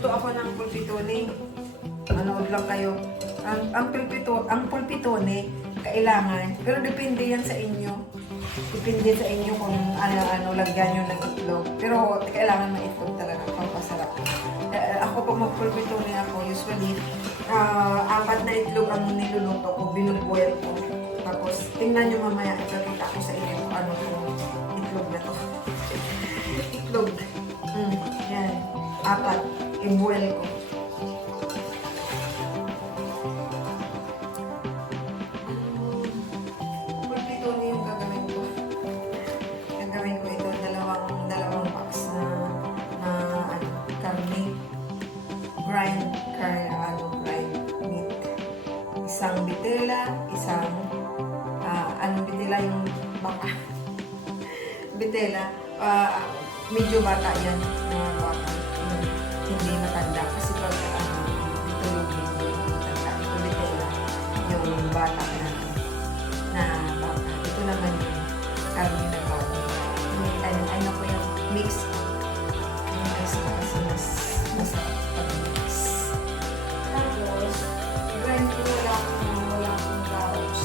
Magluto ako ng pulpitone. Manood lang kayo. Ang pulpitone, kailangan, pero depende yan sa inyo. Depende sa inyo kung ano lagyan nyo ng itlog. Pero kailangan may itlog talaga, pampasarap. Ako pag mag-pulpitone ako, usually, 4 na itlog ang niluluto ko, binuboil ko. Tapos, tingnan nyo mamaya, ipakita ko sa inyo kung ano yung itlog na to. Itlog. Yan. 4. I-boil ko. Pulpitone yung gagawin ko. Gagawin ko ito, dalawang box na karne. Grind meat. Isang bitela, bitela yung baka. Bitela, medyo bata yan na baka. Hindi matanda kasi pag itulog medyo matanda. Ito bitela, yung bata na baka. Ito naman yung karne na baka. Ano ko yung mix. Mix ko kasi mas masarap pag mix. Tapos, grind ko wala akong carrots.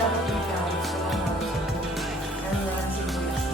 Dapat may carrots. Wala carrots. Ano na lang sibuyas.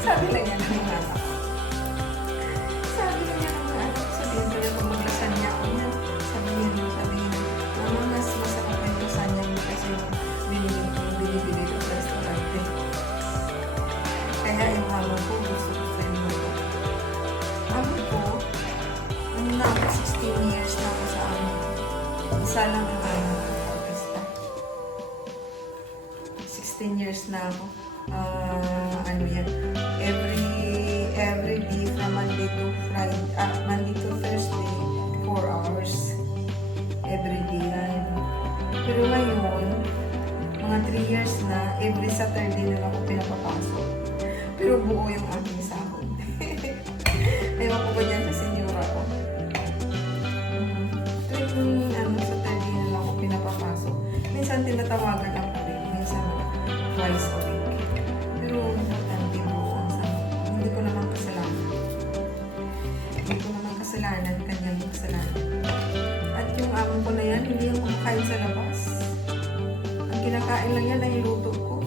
Sabi lang yan ng mga anak. Sabi lang yan ng mga anak. Sabihin ko na kung maglasanya ako niya. Sabihin. Mama, mas masarap yung lasanya mo kasi binibili ko sa restaurant. Kaya yung mama ko, gusto yung mga. Mama ko, na ako 16 years na ako sa amin. Isa lang ang artista. 16 years na ako. Every day from Monday to Thursday, 4 hours. Every day yan. Pero ngayon, mga 3 years na, every Saturday na ako pinapapasok. Pero buo yung aking sahod. Ewan ko ba dyan sa senyora ko. Tuwing Saturday na lang ako pinapapasok. Minsan tinatawagan ako rin. Minsan twice a week. Pero importante buo ang sahod. Hindi ko naman kasalanan, kanyang kasalanan. At yung amo ko na yan, hindi yung kumakain sa labas. Ang kinakain lang yan ay luto ko.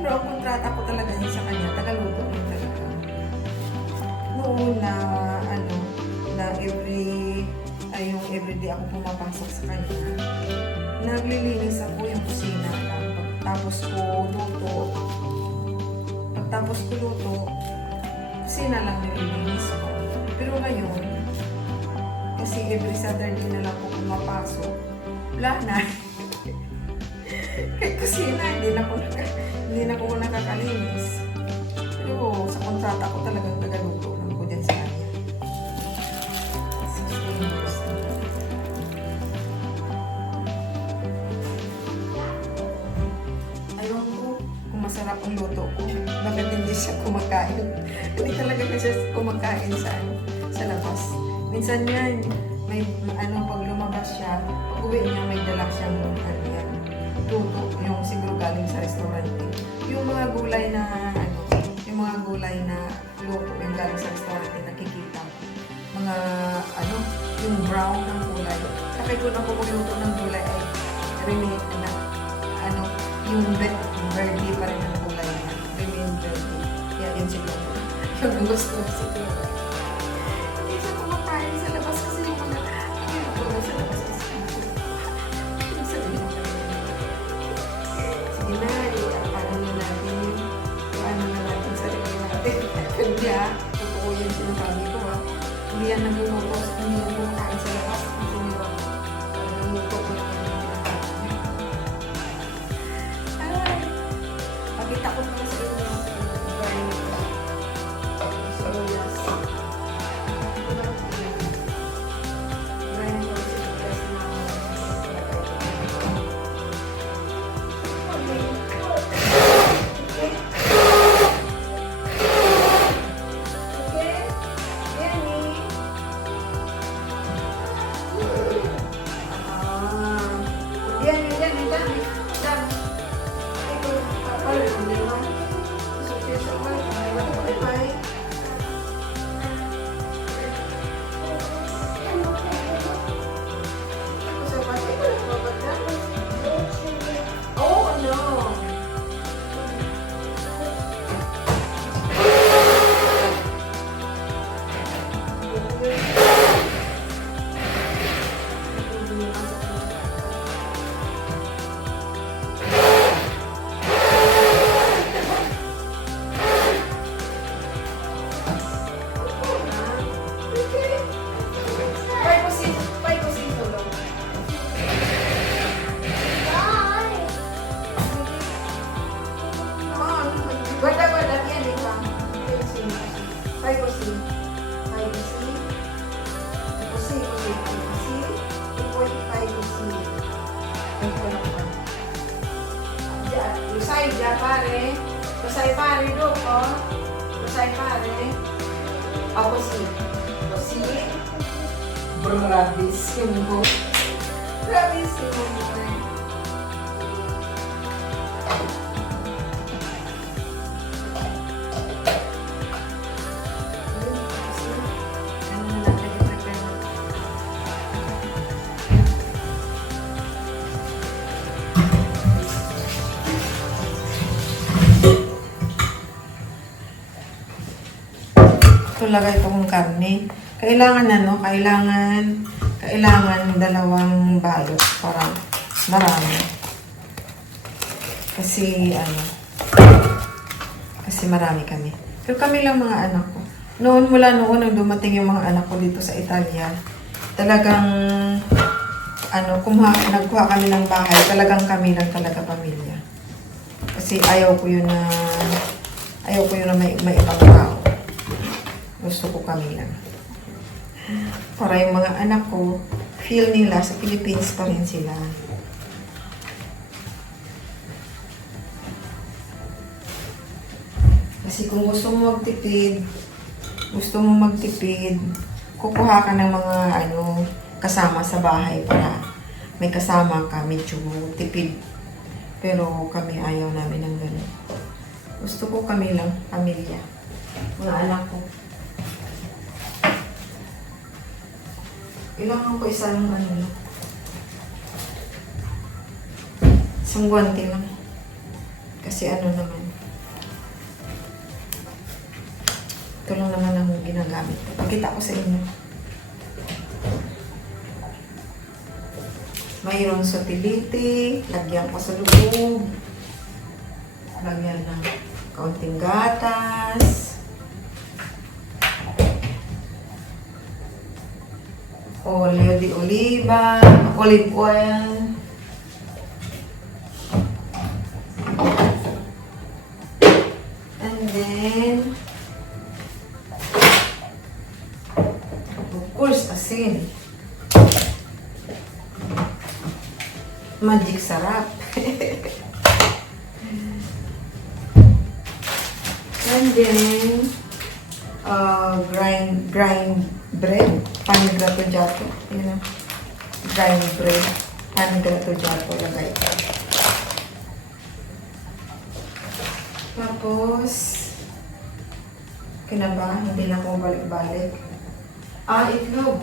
Pero ang kontrata ko talaga yun sa kanya, tagaluto ko talaga. Noon na everyday ako pumapasok sa kanya. Naglilinis ako yung kusina lang. Pagtapos ko luto, kusina lang nililinis ko. Pero ngayon, kasi every Saturday na lang ako pumapasok, wala na. Kaya kusina, hindi na ako nakakalinis. Pero sa kontrata ko talagang tagaluto lang ko dyan sa kanya. 16 years na. Ayaw ko kung masarap ang luto ko. Bakit hindi siya kumakain? Hindi talaga siya kumakain sa labas. Minsan yan, pag lumabas siya, pag uwi niya, may dala siyang luto, yung siguro galing sa restaurant. Yung mga gulay na luto yung galing sa restaurant, nakikita ko. Mga, ano, yung brown ng kulay. Sakay ko na pumuluto ng kulay ay remain na, ano, yung verde pa rin ang kulay niya. Remain verde. Kaya yun siguro. Yun ang gusto ko siguro. Hindi siya kumakain sa labas kasi yung mga, yung kulay sa labas kasi yung sabihin mo sige na, ano na natin yun. Ano na natin sa sarili natin. Hindi totoo yung sinasabi ko Hindi yan nagluluto, hindi yan kumakain sa labas. Kasi nila, nagluluto ko lang yung pinakain niya. Ay, pakita ko naman sa inyo yung garlic. Sibuyas. Ito na ako yun. Garlic ko sibuyas na Guarda, vieni qua. Fai così. Fai così. Così, così, fai così. E poi fai così. Eccolo qua. Già, lo sai già fare? Lo sai fare dopo? Lo sai fare? Così. Così. Bravissimo. Bravissimo, amore. Lagay ko kong karne. Kailangan dalawang balot para marami. Kasi marami kami. Pero kami lang mga anak ko. Mula noon nang dumating yung mga anak ko dito sa Italia, talagang nagkuha kami ng bahay, talagang kami lang talaga pamilya. Kasi ayaw ko yun na may ibang tao. Gusto ko kami lang. Para yung mga anak ko, feel nila sa Philippines pa rin sila. Kasi kung gusto mo magtipid, kukuha ka ng mga kasama sa bahay para may kasama ka, medyo tipid. Pero kami ayaw namin ng ganun. Gusto ko kami lang, pamilya. Mga anak ko. Kailangan ko isang isang guwante lang. Kasi naman. Ito lang naman ang ginagamit. Pakita ko sa inyo. Mayroong sotiliti, lagyan ko sa loob. Lagyan ng kaunting gatas. Oleo de oliva, olive oil. And then, of course, asin. Magic sarap. And then, grind bread, pan grattugiato, grind bread, pan grattugiato lagay. Tapos, Kinabahan, hindi na ako balik-balik. Itlog.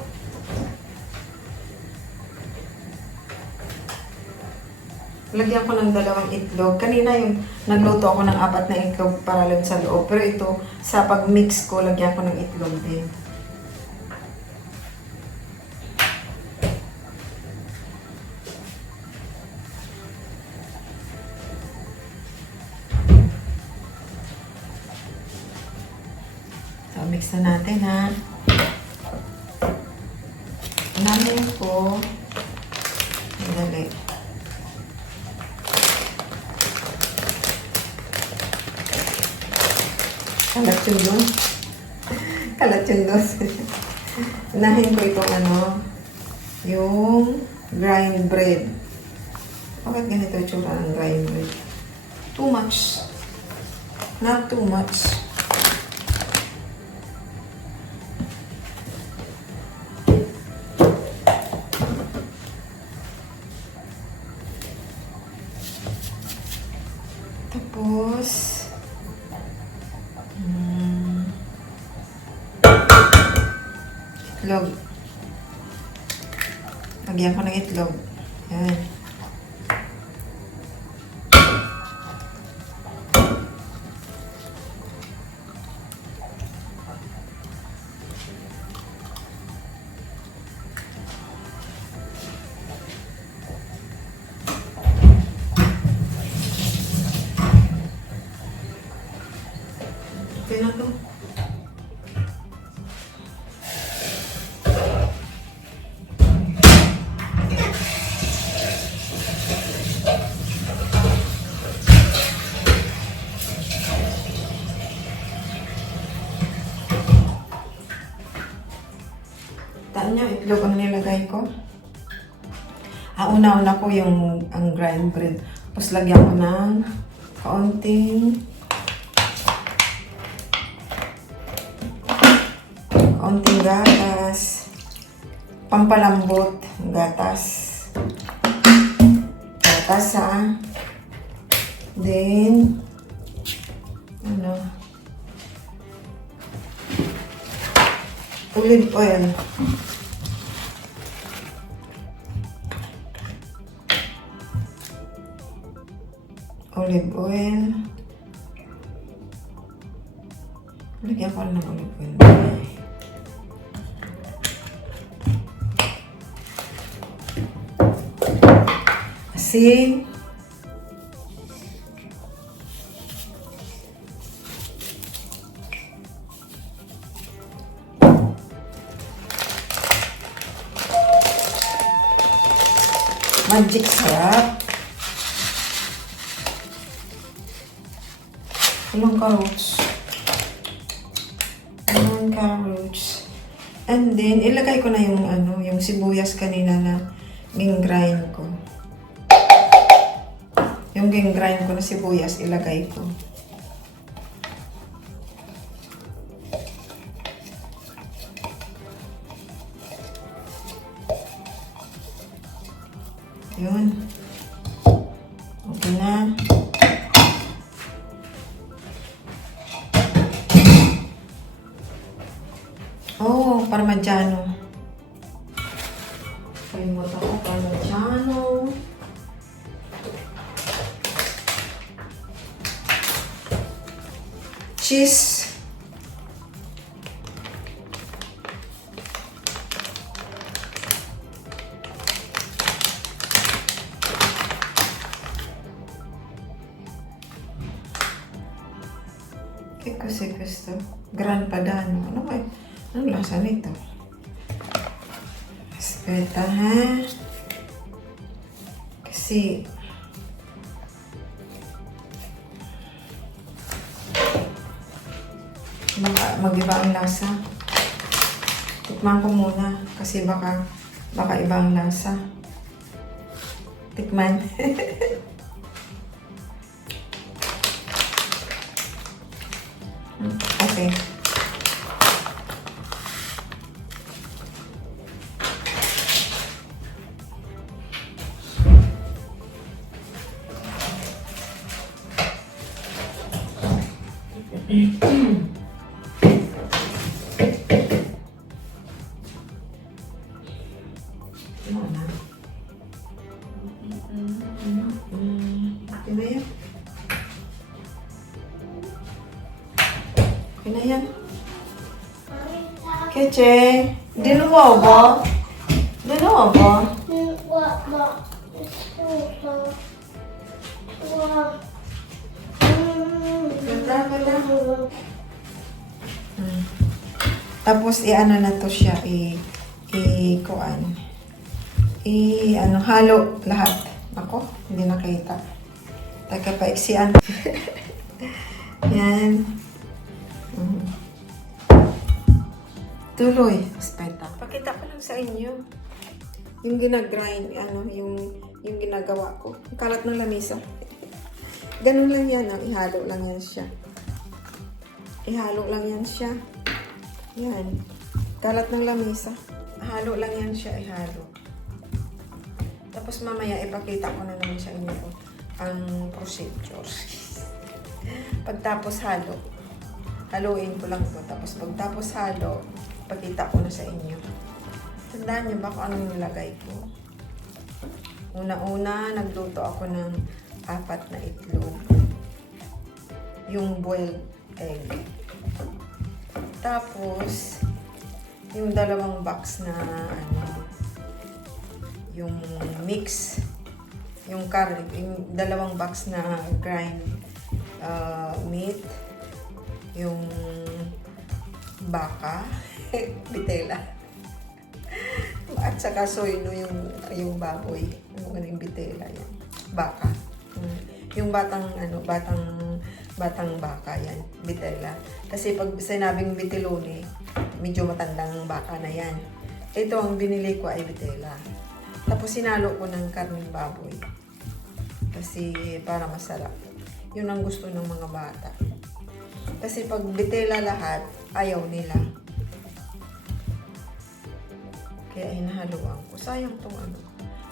Lagyan ko ng 2 itlog. Kanina yung nagluto ako ng 4 na itlog para lang sa loob. Pero ito, sa pag-mix ko, lagyan ko ng itlog din. So, mix na natin ha. Unahin ko. Dali. Kalat yung doon. Kalat yung doon. Unahin ko itong yung grind bread. Bakit ganito yung tsura ng grind bread? Too much. Not too much. Tapos, itlog. Lagyan ko ng itlog. Yan. Okay na to. Taan niyo, itlog ang nilagay ko. Una-una ko ang grind bread. Tapos lagyan ko ng kaunting gatas. Pampalambot ang gatas. Gatas Then, olive oil. Olive oil. Lagyan ko ng olive oil. Asin. Magic sarap. Ilang carrots. And then, ilagay ko na yung sibuyas kanina na ging-grind ko. Yung ging-grind ko na sibuyas, ilagay ko. Yun. Okay na. Oh, parmigiano. Kalimutan ko, parmigiano. Cheese. Che cos'è questo? Gran Padano. Ano lasa nito? Aspetta, Kasi mag-iba ang lasa. Tikman ko muna kasi baka iba ang lasa. Tikman. Okay. Okay na yan. Keche, dinuwa ba? Dinuwa ba? Ganda, ganda. Tapos, i-ano na to siya, halo lahat. Ako, hindi nakita. Teka, paiksian. Yan. Tuloy. Speta. Pakita ko lang sa inyo. Yung ginagrind, yung ginagawa ko. Ang kalat ng lamisa. Ganun lang yan, ihalo lang yan siya. Ihalo lang yan siya. Yan. Kalat ng lamisa. Halo lang yan siya, ihalo. Tapos mamaya ipakita ko na naman sa inyo ang procedure. Pagtapos halo, haluin ko lang po. Tapos pagtapos halo, ipakita ko na sa inyo. Tandaan niyo ba kung anong nilagay ko? Una-una, nagluto ako ng 4 na itlog. Yung boiled egg. Tapos, yung 2 box na yung mix, yung curry, yung 2 box na grind meat, yung baka, bitela, at saka soy, no, yung baboy, yung bitela, yan, baka, yung batang baka yan, bitela. Kasi pag sinabing bitilone, medyo matandang baka na yan. Ito ang binili ko ay bitela. Tapos sinalo ko ng karning baboy. Kasi para masarap. Yun ang gusto ng mga bata. Kasi pag bitela lahat, ayaw nila. Kaya hinahaluan ko. Sayang tong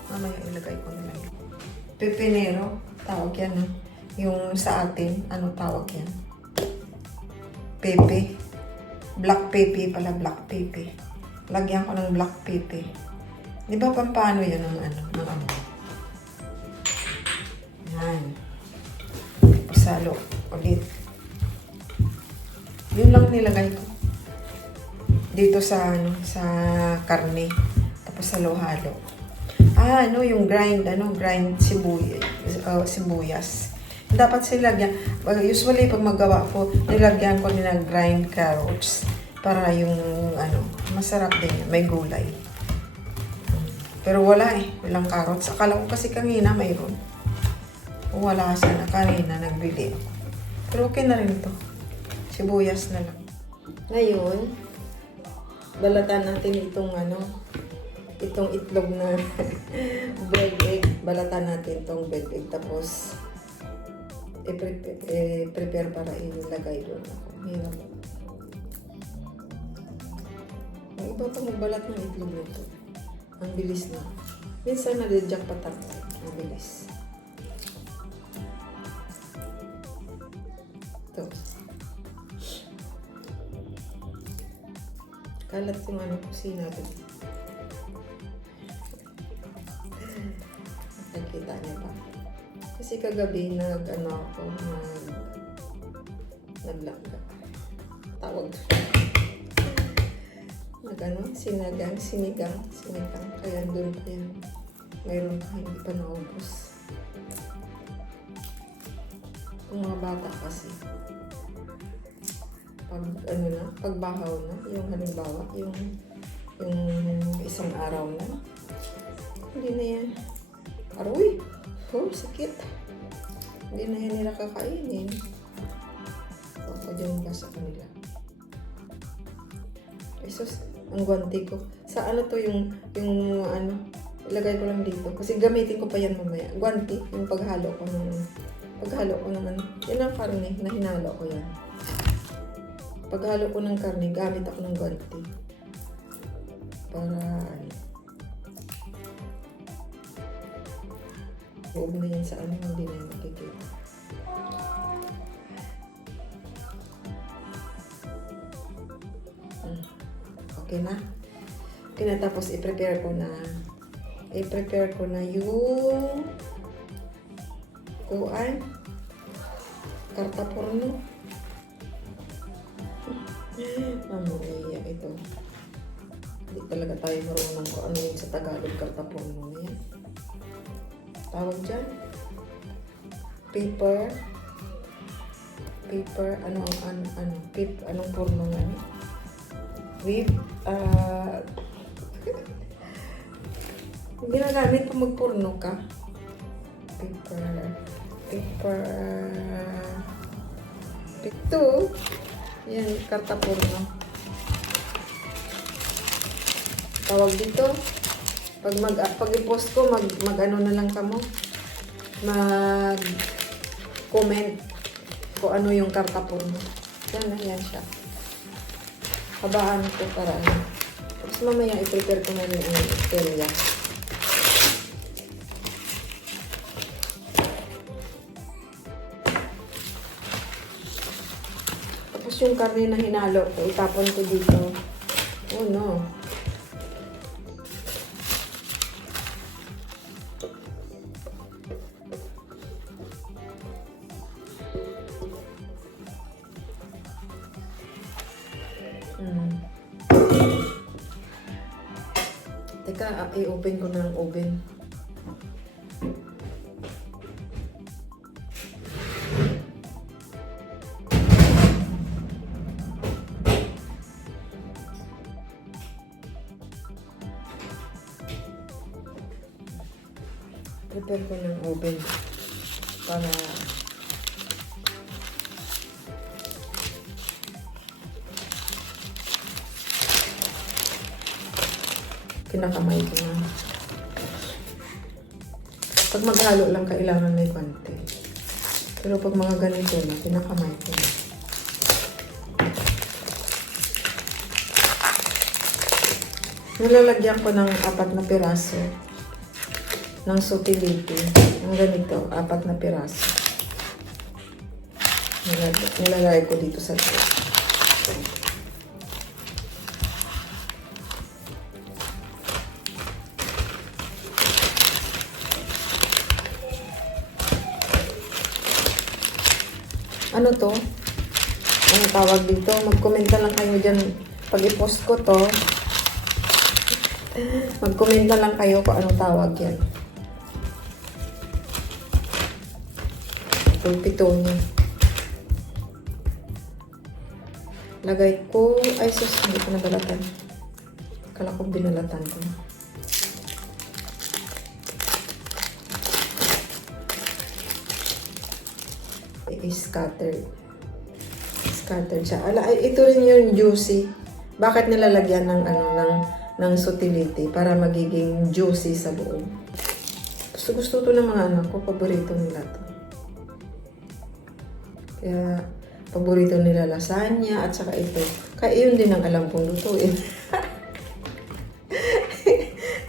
mamaya ilagay ko na lang. Pepinero, tawag yan. Yung sa atin, ano tawag yan? Pepe. Black pepe pala, black pepe. Lagyan ko ng black pepe. Di ba paano yun ng amoy? Yan. Pasalo ulit. Yun lang nilagay ko. Dito sa karne. Tapos halo-halo. Yung grind sibuyas. Dapat silagyan. Usually, pag magawa ko, nilagyan ko ng grind carrots para yung, masarap din yan. May gulay. Pero wala walang carrots. Akala ko kasi kanina mayroon. Wala sana. Kanina, nagbili ako. Pero okay na rin to. Sibuyas na lang. Ngayon, balatan natin itong itlog na boiled egg. Balatan natin itong boiled egg. Tapos, prepare para ilagay doon. Hirap. Ang iba pa magbalat ng itlog nito. Ang bilis na. Minsan na-reject pa tayo. Ang bilis. Ito. Kalat yung kusina doon. Nakikita niya ba? Kasi kagabi naglangga. Tawag. Sinigang. Kaya doon pa yan. Mayroon pa, hindi pa naubos. Yung mga bata kasi. Pagbahaw na, yung halimbawa, yung isang araw na. Hindi na yan. Aroy! Sakit. Hindi na yan nila kakainin. Ako dyan ba sa kanila? Jesus, ang guwanti ko. Sa yung ilagay ko lang dito. Kasi gamitin ko pa yan mamaya. Guwanti, yung paghalo ko naman. Yan ang karne na hinalo ko yan. Paghalo ko ng karne, gamit ako ng guwanti. Para huwag na yan sa hindi na yung makikita. Okay na? Okay na, tapos i-prepare ko na yung karta porno. Mamaya ito. Hindi talaga tayo marunong kung ano yun sa Tagalog, kartaporno na yan. Tawag dyan? Paper. Paper, anong porno nga? With, ginagamit pa magporno ka. Paper. Ito. Yan, karta porno. Tawag dito. Pag i-post ko, mag-ano na lang kamo. Mag-comment kung ano yung karta porno. Yan siya. Habaan ko para ano. Tapos mamaya i-prepare ko na rin ang istorya. Tapos yung karne na hinalo ko, itapon ko dito. Oh no. Teka, i-open ko na ang oven. Prepare ko ng oven para kinakamay ko na. Pag maghalo lang, kailangan may konti. Pero pag mga ganito na, kinakamay ko na. Nilalagyan ko ng 4 na piraso ng sutility. Ang ganito, 4 na piraso. Nilalagay ko dito sa ito. Ano to? Ano tawag dito? Mag-komenta lang kayo dyan. Pag i-post ko to, mag-komenta lang kayo kung anong tawag yan. Pulpito niya. Lagay ko. Ay, sus, hindi ko nabalatan. Kala ko binalatan ko. Scattered siya. Ito rin yung juicy. Bakit nilalagyan ng ng sutility para magiging juicy sa loob. Gusto to ng mga anak ko, paborito nila to. Kaya paborito nila lasagna at saka ito. Kaya yun din ang alam kong lutuin.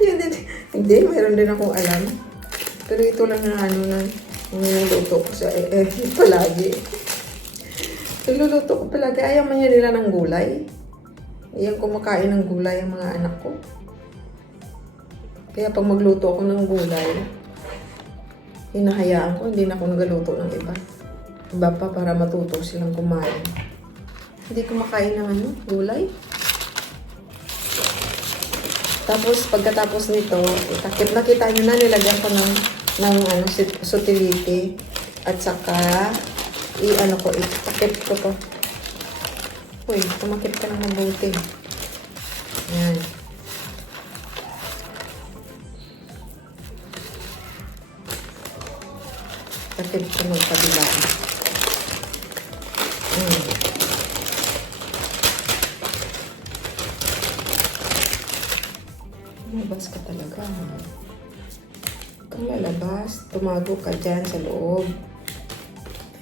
Yun din. Hindi, mayroon din akong alam. Pero ito lang na niluluto ko sa palagi. Niluluto ko palagi. Ayaw man yan nila ng gulay. Ayan, kumakain ng gulay ang mga anak ko. Kaya pag magluto ako ng gulay, hinahayaan ko, hindi na ako nagaluto ng iba. Iba pa para matuto silang kumain. Hindi kumakain ng gulay. Tapos, pagkatapos nito, itakip. Nakita nyo na, nilagyan ko ng sutility. At saka, itakip ko to. Uy, tumakip ka ng mabuti. Yan. Takip ko magkabilaan. Lumabas ka talaga. Huwag kang lalabas. Tumago ka dyan sa loob.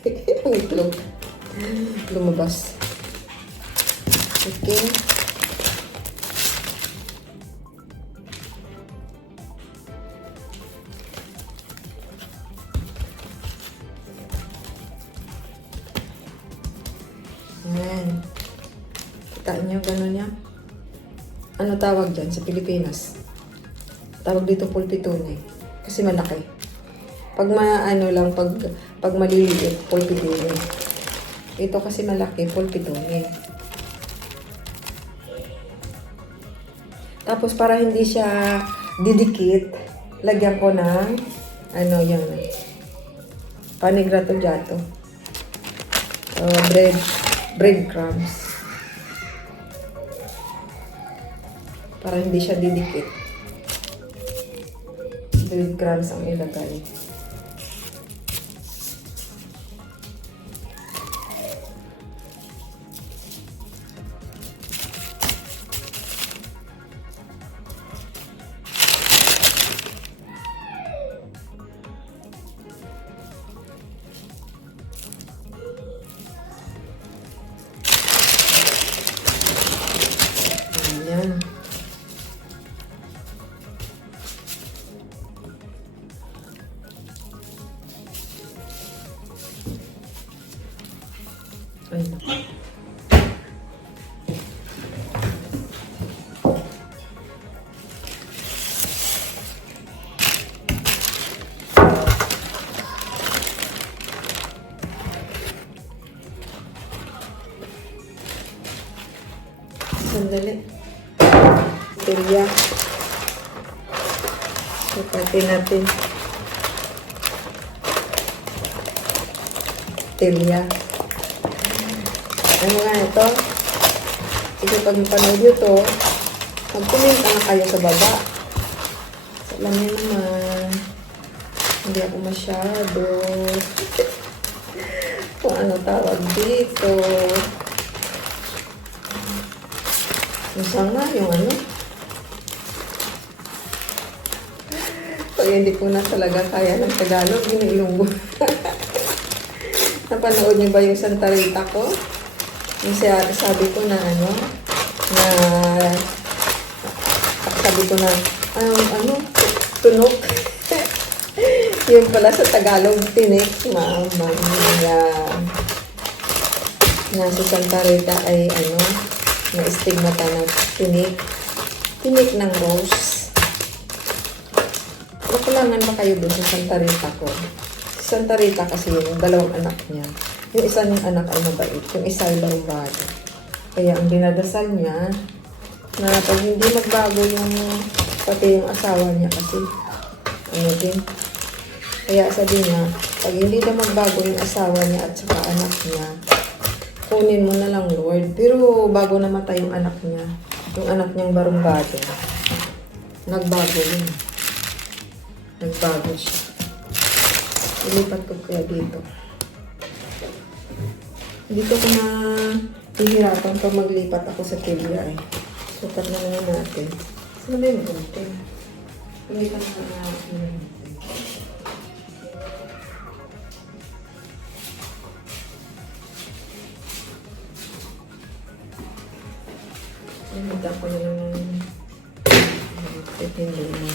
Ang itlog. Lumabas. Okay. Ayan. Kita nyo, gano'n niya. Ano tawag dyan sa Pilipinas? Tawag dito pulpitone. Kasi malaki. Pag pag maliliit, pulpitone. Ito kasi malaki, pulpitone. Tapos para hindi siya didikit, lagyan ko ng ano yung panigrato-jato. Breadcrumbs. Para hindi siya didikit. Breadcrumbs ang ilagay. Ayan. Ayan. Sandali. Tilya. Ipatin natin. Tilya. Ano nga ito? Sige, pag mapanood nyo to, mag-comment na kayo sa baba. Alam niyo naman, hindi ako masyado kung ano tawag dito. Masang nga yung ano. Pag hindi ko na talaga kaya ng Tagalog, Ilonggo. Napanood niyo ba yung Santa Rita ko? Yung sabi ko na ano, na sabi ko na, tunok. Yun pala sa Tagalog, tinik. Mama niya. Nasa Santa Rita ay ano, na stigmata ng tinik. Tinik ng rose. Nakulangan ba kayo dun sa Santa Rita ko? Santa Rita kasi yung dalawang anak niya. Yung isa ng anak ay mabait. Yung isa ay barumbado. Kaya ang dinadasal niya, na pag hindi magbago yung pati yung asawa niya kasi ano din. Kaya sabi niya, pag hindi na magbago yung asawa niya at saka anak niya, kunin mo na lang, Lord. Pero bago namatay yung anak niya, yung anak niyang barumbado, nagbago yun. Nagbago siya. Ilipat ko kaya dito. Dito ko na hihirapan pag maglipat ako sa Tilya eh. Sukat na naman natin. Saan ba yung gunting? Ilipat na natin. Ilipat ko na naman. Hindi na.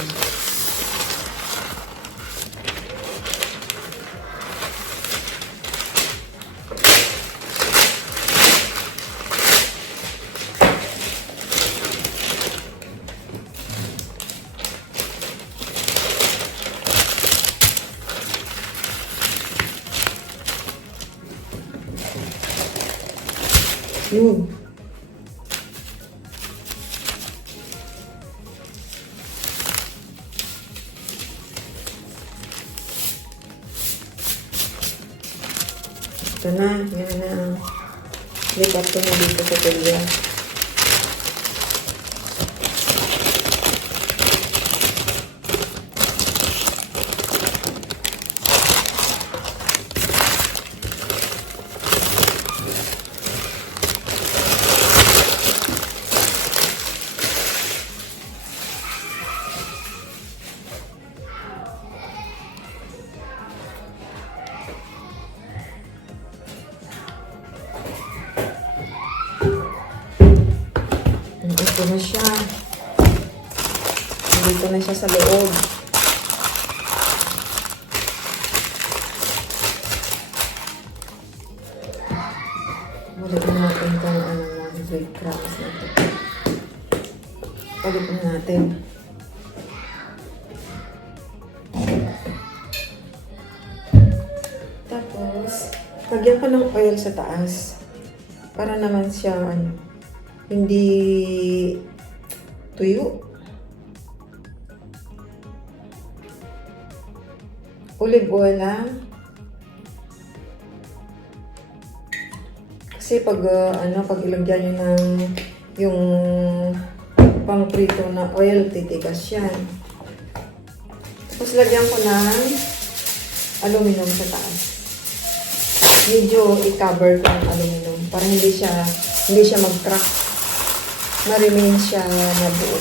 Yun. Ito na. Yan na. Lipat ko na dito sa Tilya. Ito na siya. Dito na siya sa loob. Balik na natin kung ano yung breadcrumbs na ito. Balik na natin. Tapos, lagyan ka ng oil sa taas. Para naman siya, ano, hindi tuyo. Olive oil, ha? Kasi pag, pag ilagyan nyo ng yung pang-prito na oil, titigas yan. Tapos lagyan ko ng aluminum sa taas. Medyo i-cover ko ng aluminum para hindi siya mag-crack. Ma-remain siya na buo.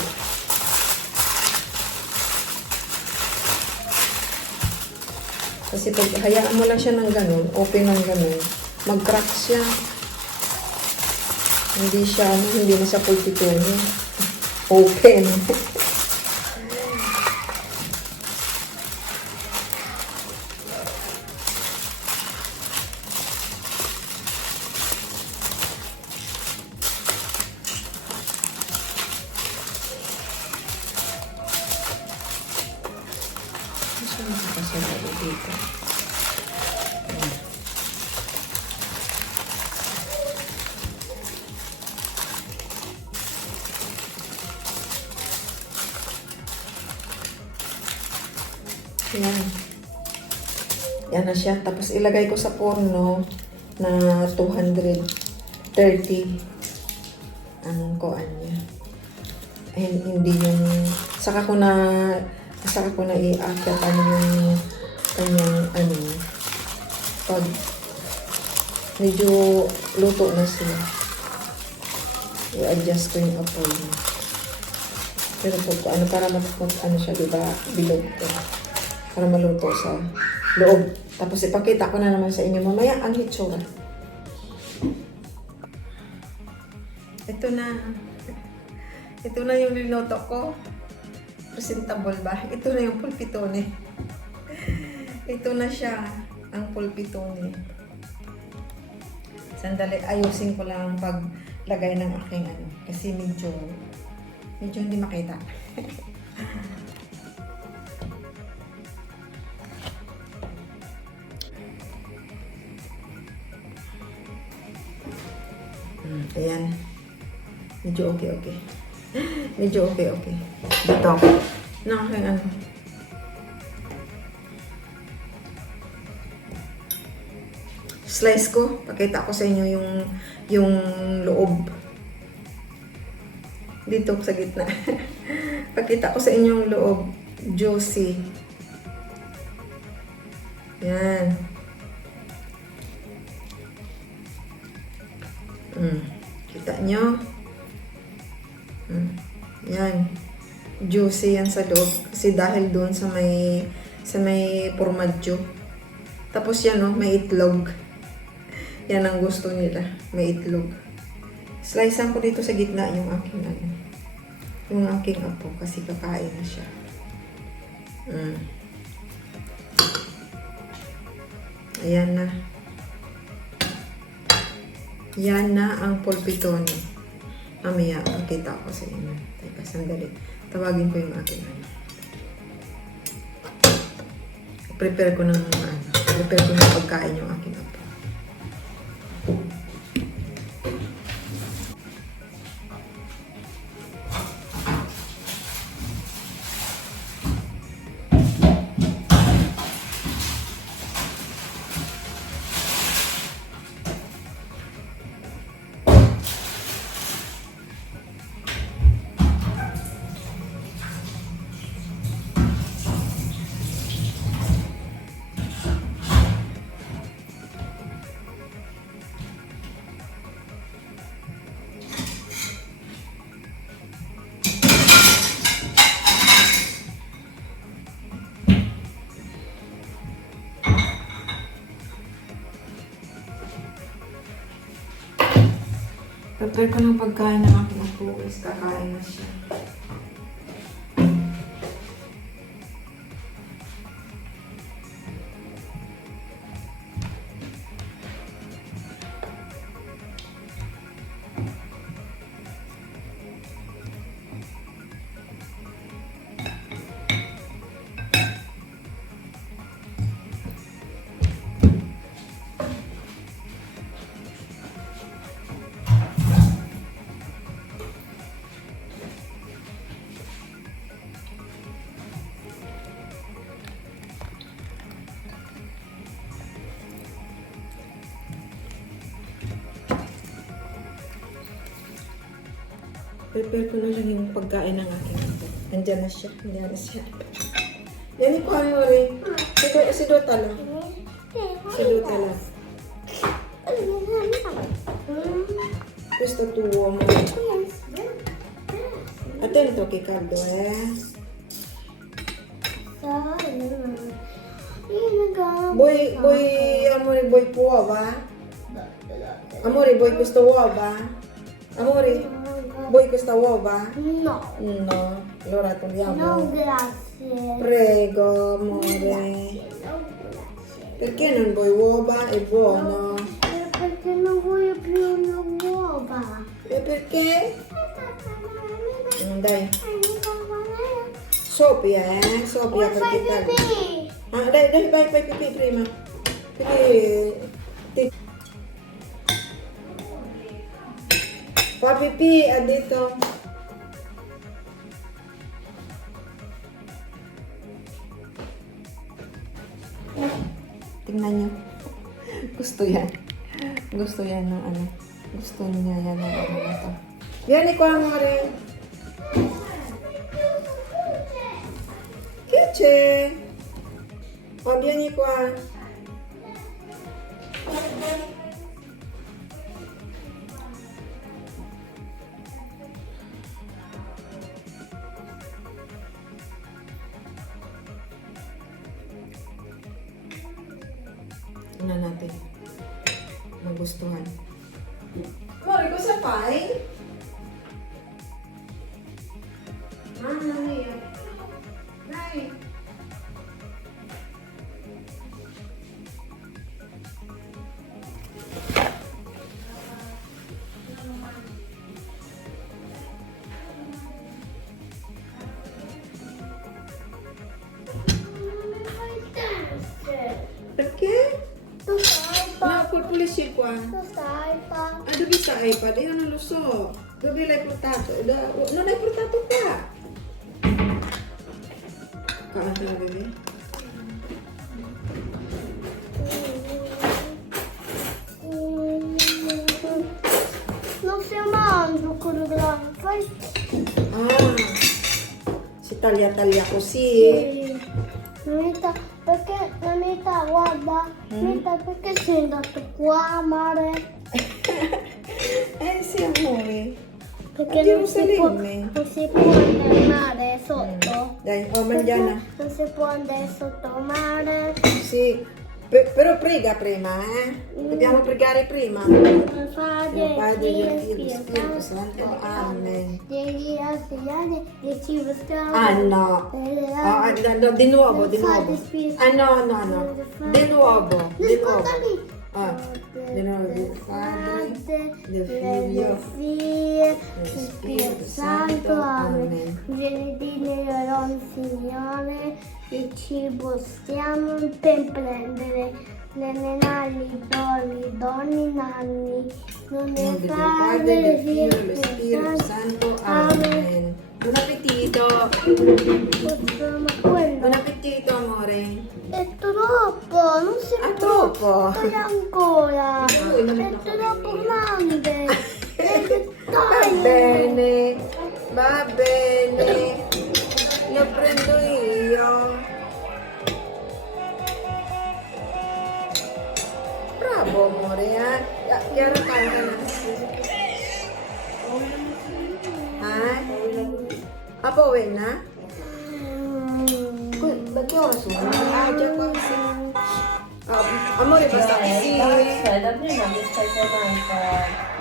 Kasi pag hayaan mo lang siya ng ganun, open ng ganun, mag-crack siya. Hindi na siya pulpituno. Open. Siya nakakasarado dito. Yan. Yan na siya. Tapos ilagay ko sa forno na 230 ang kuan niya. Hindi yung saka ko na i-akyat yung kanyang pag medyo luto na siya. I-adjust ko yung apoy niya. Pero para siya, diba, bilog ko. Para maluto sa loob. Tapos ipakita ko na naman sa inyo mamaya ang hitsura. Ito na. Ito na yung niluto ko. Presentable ba? Ito na yung pulpitone. Ito na siya, ang pulpitone. Sandali, ayusin ko lang paglagay ng aking kasi medyo hindi makita. Ayan. Medyo okay. Medyo okay. Dito. Nakaking slice ko. Pakita ko sa inyo yung loob. Dito sa gitna. Pakita ko sa inyo yung loob. Juicy. Yan. Kita nyo? Yan. Juicy yan sa loob. Kasi dahil doon sa may formaggio. Tapos yan, may itlog. Yan ang gusto nila. May itlog. Slicean ko dito sa gitna yung aking apo. Kasi kakain na siya. Ayan na. Yan na ang pulpitone. Mamaya, pakita ko sa inyo. Teka, sandali. Tawagin ko yung aking prepare ko ng pagkain yung aking apo. Prepare ko ng pagkain ng aking apo. Kakain na siya. Prepare ko na lang yung pagkain ng aking ito. Nandiyan na siya. Nandiyan na siya. Yan ko ano rin. Si Dota lang. Si Dota lang. Questo tuo mo. Attento che caldo, Amore, vuoi uova? Amore, vuoi questa uova? Amore, vuoi questa uova? No. No, allora togliamo. No, grazie. Prego, amore. Grazie. Perché non vuoi uova? È buono. Perché non voglio più le uova. E perché? Dai, Sofia, Sofia Vuoi perché fare dai. pipì? Ah, dai, vai pipì prima. Fa pipì, ha detto. Tingnan nyo. Gusto yan. Gusto yan ng ano. Gusto niya yan ng ano na to. Vieni qua, amore. Che c'è? Oh, vieni qua. Tingnan natin. Magustuhan. Amore, cosa fai? Mamma mia. Dai. Perché? Tu sai No, col pulisci qua. Tu sai Ah, dove sta iPad? Io non lo so. Dove l'hai portato? Non l'hai portato qua. Qua te la vedi? Non si mangia quello grande. Fai Ah, si taglia così. la metà, perché la metà, guarda, metà perché sei andato qua a mare? Sì, amore. Perché A Gerusalemme. non si può andare al mare sotto. Dai, oh, Perché mangiana. non si può andare sotto al mare. Sì. Però prega prima, Dobbiamo pregare prima. Il Padre, Del Padre, Figlio del e Figlio, dello Spirito Santo. Amen. Degli anziani del cibo strano. Ah no. No, di nuovo, di nuovo. Ah no. Di nuovo, di nuovo. Ascoltami. Ah, di nuovo del Padre, del Figlio, Figlio, del Spirito Santo. Amen. Amen. Genitini loro Signore, il cibo stiamo per prendere. Nelle nani, donni, nanni. Non Nel è del Padre, del padre, Figlio, dello Spirito Santo. Amen. Buon appetito. Ma quello Buon appetito, amore. è troppo, non si Ah, può. troppo. Togli ancora. Lui non È troppo grande. Va bene, va bene. Lo prendo io. Bravo, amore, Chiara canta na. Apa uwi na? Ba't yung oras mo? Diyan ko kasi. Amore, basta kasi.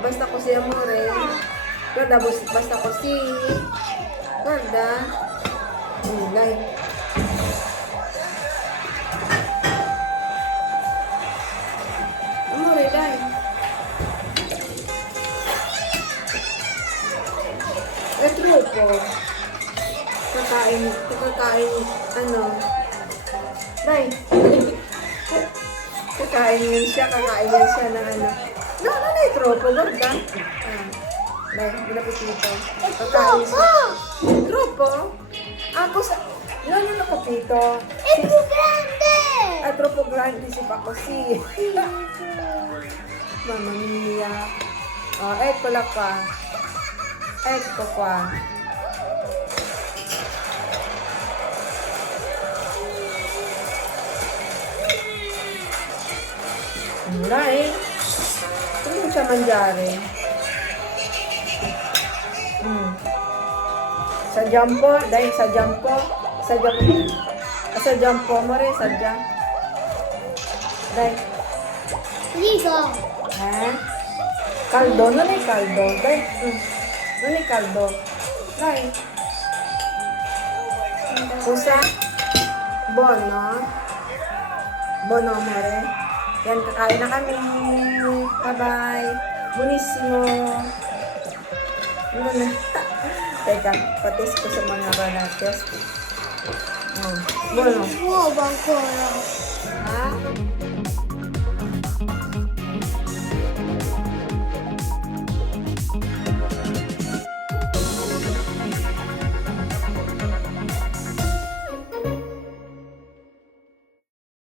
Basta così, amore. Guarda, basta così. Guarda. Dai. Amore, dai. È troppo. Kakain, ano. Dai. Kakain yan siya ng ano. No, non è troppo, guarda. Dai, buon appetito. Kakain siya. Troppo? Cosa? Non ho capito. È più grande. È troppo grande, si fa così. Mamma mia. Oh, eccola qua. Ecco qua. Dai, comincia a mangiare. Assaggiamo un po', dai, assaggiamo un po'. Assaggiamo un po', amore, assaggia. Dai. Rico. Caldo, non è caldo, dai. Non è caldo. Dai. Cosa? Buono? Buono, amore. Yan, kakain na kami. Bye-bye. Buonissimo. Ano na? Teka, patis ko sa mga banates. Buono. Nuovo ancora. Ha?